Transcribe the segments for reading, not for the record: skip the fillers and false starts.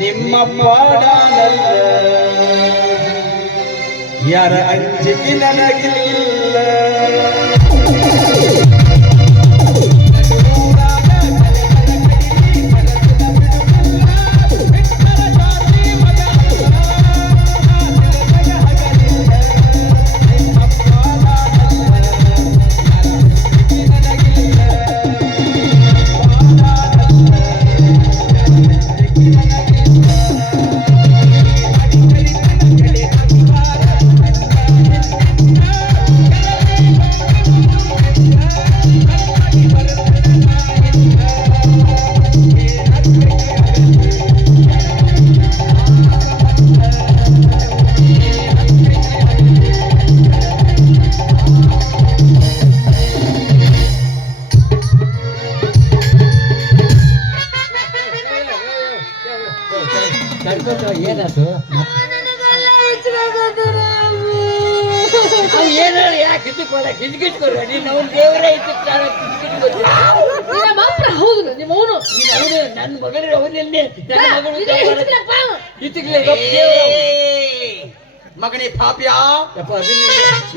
ನಿಮ್ಮ ಪಾಡಾನಲ್ಲ ಯಾರ ಅಂಜಿಕೆ ನನಗಿಲ್ಲ ಏನದು ಏನ ಯಾಕೆ ಕಿಚ್ಕಿಚ್ಕೊರ ನೀನು ಅವ್ನ ದೇವರೇ ಹೌದು ನಿಮ್ಮ ಅವನು ನನ್ನ ಮಗನ ಅವನಲ್ಲಿ ನನ್ನ ಮಗನೇ ಪಾಪ್ಯ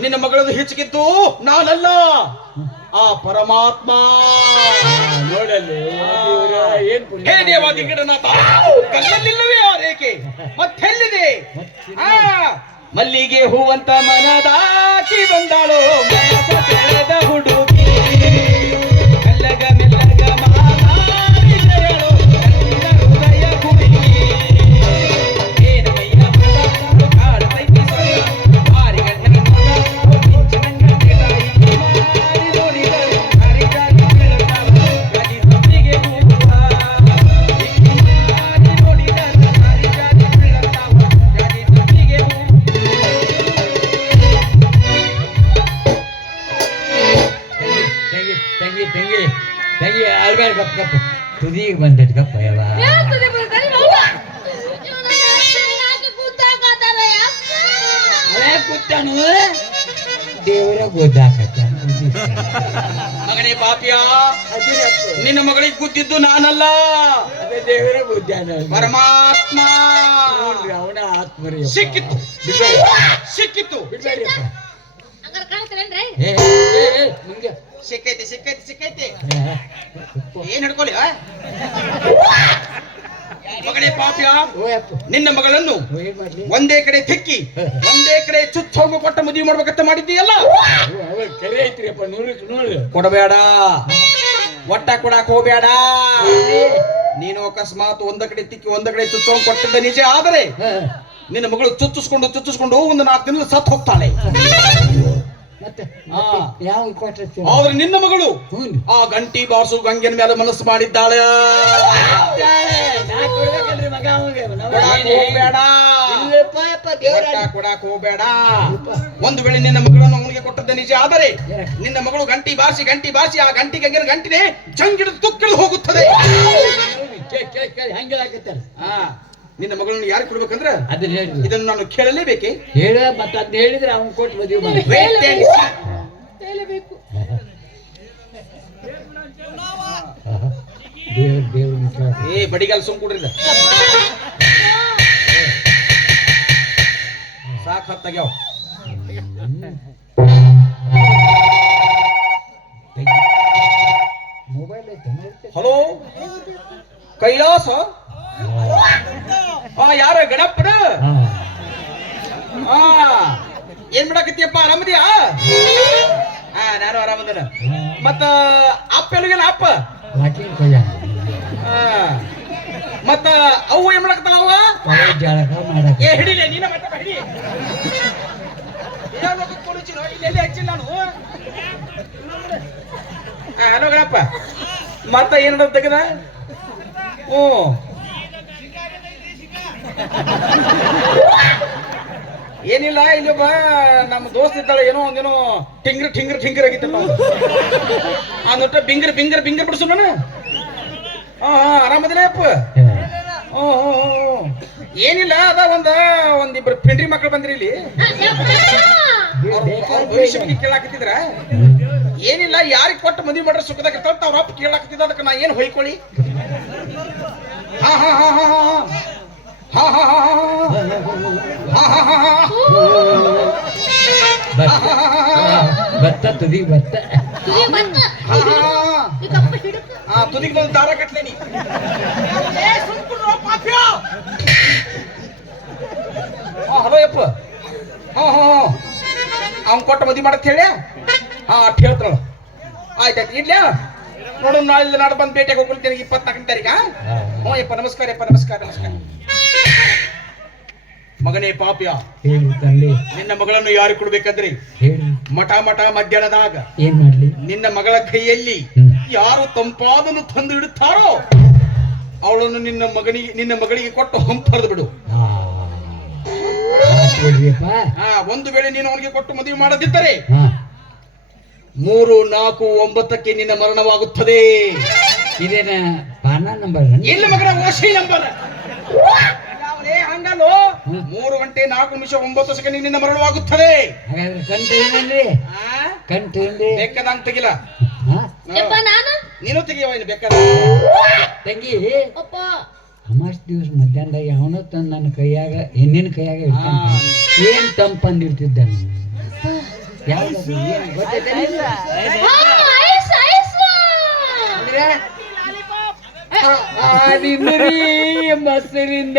ನಿನ್ನ ಮಗಳದು ಹೆಚ್ಚಿಗಿದ್ದು ನಾನಲ್ಲ ಆ ಪರಮಾತ್ಮ ನೋಡಲ್ಲಿ ಏನ್ ಹೇ ದೇವಾದಿ ಗಿಡನಾಥ ಕಲ್ಲಲ್ಲಿಲ್ಲವೇ ಆ ರೇಖೆ ಮತ್ತೆಲ್ಲಿದೆ ಮಲ್ಲಿಗೆ ಹೂವಂತ ಮನದಾಕಿ ಬಂದಾಳೋ ಮನಸ ಸೆಳೆದ ಹುಡುಗಿ ಮೆಲ್ಲಗ ಮೆಲ್ಲಗ ಮಾತಾಡಿದಳೋ ನನ್ನ ಹೃದಯ ಕುಣಿಗಿ ಏನಮಯ್ಯ ಕಾಡ್ತೈತಿ ಸೊಲ್ಲ ಭಾರಿ ಗಂಡನ ಮಗ ಮಿಂಚಿನಂಗ ಕೆಟಾಯಿ ಮಾರಿ ನೋಡಿದಳು ಹರಿದಾಗಿ ಬೆಳತಾವ ಗಡಿ ಸೊಪ್ಪಿಗೆ ಹೋಗುವ ಮಾರಿ ನೋಡಿದಳು ಹರಿದಾಗಿ ಬೆಳತಾವ ಗಡಿ ಸೊಪ್ಪಿಗೆ ತಂಗಿ ಅಲ್ಬೇಡ ಗಪ್ ಗಪ್ ತುದಿಗೆ ಬಂದೈತಿ ಗಪ್ಪ ಯಾವ ಕೂತಾನು ದೇವರ ಗೊತ್ತಾಕತ್ತ ಮಗನೇ ಪಾಪಿಯ ನಿನ್ನ ಮಗಳಿಗೆ ಗುದ್ದಿದ್ದು ನಾನಲ್ಲ ಅದೇ ದೇವರ ಬುದ್ಧಾನ ಪರಮಾತ್ಮ ಅವನ ಆತ್ಮರಿ ಸಿಕ್ಕಿತ್ತು ಸಿಕ್ಕಿತ್ತು ಬಿಡ್ಬೇಡಿಯಪ್ಪ ಮುಂದೆ ಸಿಕ್ಕೈತಿ ಸಿಕ್ಕೈತಿ ಸಿಕ್ಕೈತಿ ಏನ್ ಹಿಡ್ಕೊಳ್ಳಿ ಮಗನೇ ಪಾಪ್ಯ ನಿನ್ನ ಮಗಳನ್ನು ಒಂದೇ ಕಡೆ ತಿಕ್ಕಿ ಒಂದೇ ಕಡೆ ಚುಚ್ಚೋಗು ಕೊಟ್ಟ ಮದುವೆ ಮಾಡ್ಬೇಕಂತ ಮಾಡಿದ್ದೀಯಲ್ಲ ಕರೆ ಐತ್ರಿಯಪ್ಪ ನೂರು ಕೊಡಬೇಡ ಒಟ್ಟ ಕೊಡಾಕ್ ಹೋಗ್ಬೇಡ ನೀನು ಅಕಸ್ಮಾತ್ ಒಂದ ಕಡೆ ತಿಕ್ಕಿ ಒಂದ ಕಡೆ ಚುಚ್ಚೋಗ್ ಕೊಟ್ಟಿದ್ದ ನಿಜ ಆದರೆ ನಿನ್ನ ಮಗಳು ಚುಚ್ಚಿಸ್ಕೊಂಡು ಒಂದು 4 ದಿನದಲ್ಲಿ ಸತ್ತು ಹೋಗ್ತಾಳೆ ಮತ್ತೆ ಯಾವ ಆದ್ರೆ ನಿನ್ನ ಮಗಳು ಆ ಗಂಟಿ ಬಾರ್ಸು ಗಂಗೆನ ಮೇಲೆ ಮನಸ್ಸು ಮಾಡಿದ್ದಾಳೆ ಕೊಡಾಕ್ ಹೋಗ್ಬೇಡ ಒಂದು ವೇಳೆ ನಿನ್ನ ಮಗಳನ್ನು ಅವನಿಗೆ ಕೊಟ್ಟದ್ದ ನಿಜ ಆದರೆ ನಿನ್ನ ಮಗಳು ಗಂಟಿ ಬಾರಿಸಿ ಆ ಗಂಟಿ ಗಂಗೆನ ಗಂಟಿನೇ ಚಂಗಿಡಿದು ತುಕ್ಕಿಳಿದು ಹೋಗುತ್ತದೆ ನಿನ್ನ ಮಗಳನ್ನು ಯಾರು ಕೊಡ್ಬೇಕಂದ್ರ ಅದನ್ನ ಹೇಳಿ ಇದನ್ನು ನಾನು ಕೇಳಲೇಬೇಕೆ ಹೇಳ ಮತ್ತೆ ಅದ್ ಹೇಳಿದ್ರೆ ಅವ್ನು ಕೊಟ್ಟು ಮದುವೆ ಹೇಳಬೇಕು ಏ ಬಡಿಗಾಲ್ ಸುಮ್ ಕೊಡ್ರಿಲ್ಲ ಸಾಕ್ ಹತ್ತಾಗ್ಯಾವ ಮೊಬೈಲ್ ಹಲೋ ಕೈಲಾಸ ಯಾರ ಗಣಪನ ಏನ್ ಮಾಡಕತ್ತೀಯಪ್ಪ ಆರಾಮದಿಯಾ ನಾನು ಆರಾಮದನ ಮತ್ತ ಅಪ್ಪ ಎಲ್ಲಿಗೇನ ಅಪ್ಪ ಮತ್ತ ಅವು ಏನ್ ಮಾಡಕತ್ತಾಳ ಅವ ಏ ಹಿಡಿಲೆ ನೀನ ಮತ್ತೆ ಹಿಡಿ ಇಲ್ಲೆಲ್ಲಿ ಹಚ್ಚಿಲ್ಲ ನಾನು ಹಲೋ ಗಣಪ್ಪ ಮತ್ತ ಏನ ತೆಗದ ಏನಿಲ್ಲ ಇಲ್ಲಿ ಒಬ್ಬ ನಮ್ಮ ದೋಸ್ತ್ ಇದ್ದಾಳೆ ಏನೋ ಒಂದೇನೋ ಠಿಂಗ್ರ ಆಗಿತ್ತ ಅಂದೊಟ್ಟ ಬಿಂಗರ್ ಬಿಡಿಸು ನಾನು ಆರಾಮದಿಲ್ಲ ಅಪ್ಪ ಏನಿಲ್ಲ ಅದ ಒಂದಿಬ್ರು ಪಿಂಡ್ರಿ ಮಕ್ಕಳು ಬಂದ್ರಿ ಇಲ್ಲಿ ಭವಿಷ್ಯ ಬಗ್ಗೆ ಕೇಳಾಕತ್ತಿದ್ರ ಏನಿಲ್ಲ ಯಾರಿಗೆ ಕೊಟ್ಟು ಮದುವೆ ಮಾಡ್ರೆ ಸುಖದಾಗಿರ್ತಾವ ಅವ್ರ ಅಪ್ಪ ಕೇಳಾಕತ್ತಿದ್ದ ಅದಕ್ಕೆ ನಾ ಏನ್ ಹೊಯ್ಕೊಳ್ಳಿ ಹಾ ಹಾ ಹಾ ಹಾ ಹಾ ಹಾ ಹಾ ಹಾ ಹಾ ಹಾ ಹಾ ಹಾ ಭತ್ತ ತುದಿ ಭತ್ತ ತುದಿಗೆ ಬಂದು ದಾರ ಕಟ್ಲೇನಿ ಹಲೋ ಯಪ್ಪ ಹಾ ಹಾ ಅವ್ನ್ ಕೊಟ್ಟ ಮದಿ ಮಾಡತ್ ಹೇಳಿ ಹಾ ಅಟ್ ಹೇಳ್ತಾಳ ಆಯ್ತಾಯ್ತು ಇಡ್ಲ್ಯಾ ನೋಡು ನಾಳೆ ನಾಡು ಬಂದು ಭೇಟಿಯಾಗಿ ಹೋಗ್ಬಿಡ್ತೀನಿ 24ನೇ ತಾರೀಕ ಹ್ಞೂ ಯಪ್ಪ ನಮಸ್ಕಾರ ಯಪ್ಪ ನಮಸ್ಕಾರ ನಮಸ್ಕಾರ ಮಗನೇ ಪಾಪ್ಯ ಹೇಳಿ ತಂದೆ ನಿನ್ನ ಮಗಳನ್ನು ಯಾರು ಕೊಡ್ಬೇಕಂದ್ರಿ ಹೇಳಿ ಮಠ ಮಠ ಮಧ್ಯಾಹ್ನದಾಗ ಏನ್ ಮಾಡ್ಲಿ ನಿನ್ನ ಮಗಳ ಕೈಯಲ್ಲಿ ಯಾರು ತಂಪಾದನ್ನು ತಂದು ಇಡುತ್ತಾರೋ ಅವಳನ್ನು ನಿನ್ನ ಮಗಳಿಗೆ ಕೊಟ್ಟು ಹಂಪರ್ದು ಬಿಡು ಒಂದು ವೇಳೆ ನೀನು ಅವನಿಗೆ ಕೊಟ್ಟು ಮದುವೆ ಮಾಡದಿದ್ದರೆ 3, 4, 9ಕ್ಕೆ ನಿನ್ನ ಮರಣವಾಗುತ್ತದೆ. ಇದೇನ ಪಾನ ನಂಬರ್ ಇಲ್ಲ ಮಗನ ಓಶಿ ನಂಬರ್ ಹಂಗಲ್ಲೋ 3 ಗಂಟೆ 4 ನಿಮಿಷ 9 ಸೆಕೆಂಡ್ ನಿನ್ನ ಮರಣವಾಗುತ್ತದೆ. ಹಾಗಾದ್ರೆ ಕಂಟೇನಲ್ಲಿ ಕಂಟೇನಲ್ಲಿ ಬೇಕಾದಂಗ್ ತೆಗಿಲ್ಲ ನೀನು ತೆಗಿಯವ ಇನ್ನು ಬೇಕಾದ ತಂಗಿ ಅಮಾಸ್ ದಿವಸ ಮಧ್ಯಾಹ್ನದಾಗ ಯಾವನೋ ತಂದು ನನ್ನ ಕೈಯಾಗ ಹೆಣ್ಣಿನ ಕೈಯಾಗ ಇಡ್ತಾನ ಏನ್ ತಂಪಂದಿರ್ತಿದ್ದ ಯಾವ್ದು ಏನ್ ಗೊತ್ತೈತೆ ಮೊಸರಿಂದ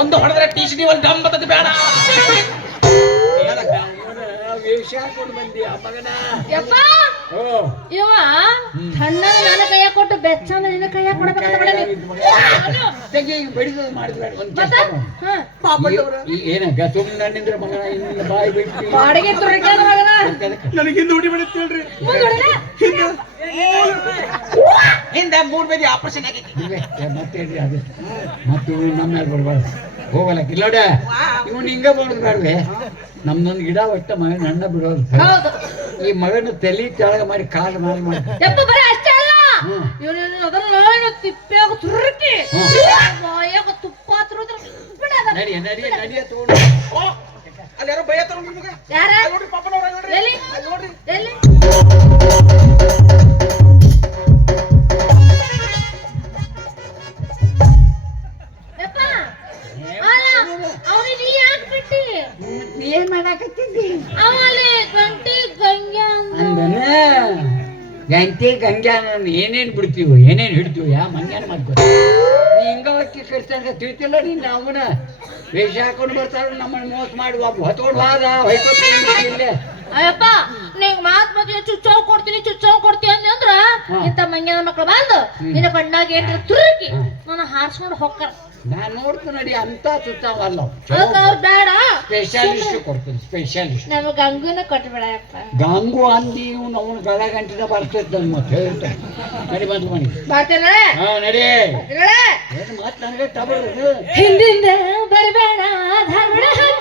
ಒಂದು ಹೊಡೆದ್ರೆ ಟೀಚರ್ ಒಂದು ಡಮ್ ಬರ್ತದೆ ಬೇಡ ವೇಷ ಹಾಕೊಂಡು ಬಂದಿ ಆ ಮಗನ ಇವ ತಣ್ಣ ನನ್ನ ಕೈಯ ಕೊಟ್ಟು ಬೆಚ್ಚ ನಿನ್ನ ಕೈಯ ಬಡಿದ ಮಾಡಿದ್ಬೇಡ ಏನಕ್ಕ ಸುಮ್ಮನೆ ನಿಂದ್ರೆ ಮಗನ ಇನ್ನು ಬಾಯಿ ಬಿಟ್ಟು ಬಾಡಿಗೆ ಮಗನ ನನಗೆ ಹಿಂದೆ ಹುಡಿ ಬಿಡುತ್ತೆ ಹೇಳ್ರಿ ಹಿಂದೆ 3 ಬೇದಿ ಆಪರೇಷನ್ ಆಗೈತಿ ಮತ್ತೆ ಅದು ಮತ್ತೆ ನಮ್ಮ ಮೇಲೆ ಬರ್ಬಾರ್ದು ಹೋಗಲ್ಲ ಕಿಲ್ಲೋಡ ಇವನು ಹಿಂಗ ಮಾಡೋದು ಬೇಡವೆ ನಮ್ದೊಂದು ಗಿಡ ಒಟ್ಟ ಮಗನ ಹಣ್ಣ ಬಿಡೋದು ಈ ಮಗನ ತಲೆ ಕೆಳಗ ಮಾಡಿ ಕಾಲು ಮಾಡಿ ತಿಪ್ಪಾಗ ತುರ್ಕಿ ತುಪ್ಪ ನಡಿಯ ನಡಿಯ ನಡಿಯ ತಗೊಂಡು ಅಲ್ಲಿ ಯಾರೋ ಭಯ ತಗೊಂಡು ನಿಮ್ಗೆ ಯಾರ ನೋಡ್ರಿ ಪಾಪನವ್ರ ನೋಡ್ರಿ ನೋಡ್ರಿ ಎಲ್ಲಿ ಏನ್ ಮಾಡಾಕತ್ತಿದ್ದಿ ಗಂಟೆ ಗಂಗ್ಯಾ ಏನೇನ್ ಬಿಡ್ತೀವಿ ಏನೇನ್ ಹಿಡ್ತೀವಿ ಯಾ ಮಂಗ್ಯಾನ ಮಾಡ್ಕೊ ನೀ ಹಿಂಗ ಹೊಕ್ಕಿ ಕಟ್ತಾಗ ತಿಳ್ತಿಲ್ಲ ನೀನ್ ಅವನ ವೇಷ ಹಾಕೊಂಡು ಬರ್ತಾರ ನಮ್ಮನ್ನ ಮೋಸ ಮಾಡಿ ಒಬ್ಬ ಹೊತ್ಕೊಂಡು ಹೋದ ಹೊಯ್ಕೊತೀನಿ ಅಯ್ಯಪ್ಪ ನಿಂಗ್ ಮಾತ್ ಬಗ್ಗೆ ಚುಚ್ಚಾವ್ ಕೊಡ್ತೀನಿ ಅಂದ್ರ ಇಂತ ಮಂಗ್ಯಾನ ಮಕ್ಳು ಬಂದು ನಿನ್ನ ಕಣ್ಣಾಗ ಏನ್ರ ತುರುಕಿ ನಾನು ಹಾರ್ಸ್ಕೊಂಡು ಹೋಗ್ತಾರ ನಾನ್ ನೋಡ್ತೀನಿ ನಡಿ ಅಂತ ಸುತ್ತಾವಲ್ಲ ಅವ್ರು ಬೇಡ ಸ್ಪೆಷಲಿಸ್ಟ್ ಕೊಡ್ತೀನಿ ಸ್ಪೆಷಲಿಸ್ಟ್ ನಮ್ಗೆ ಗಂಗುನ ಕೊಟ್ಬಿಡಪ್ಪ ಗಂಗು ಅಂದಿ ಇವ್ನು ಅವನು ಗಲ ಗಂಟಿನ ಬರ್ತಿದ್ದ ಮತ್ತೆ ಹೇಳ್ತಾನೆ ನಡಿ ಬಂದು ಮನೆ ಬರ್ತೇನೆ ಹಾ ನಡಿ ಏನು ಮಾತು ನನಗೆ ಟಬಲ್ ಹಿಂದಿಂದ ಬರಬೇಡ ಧಾರವಾಡ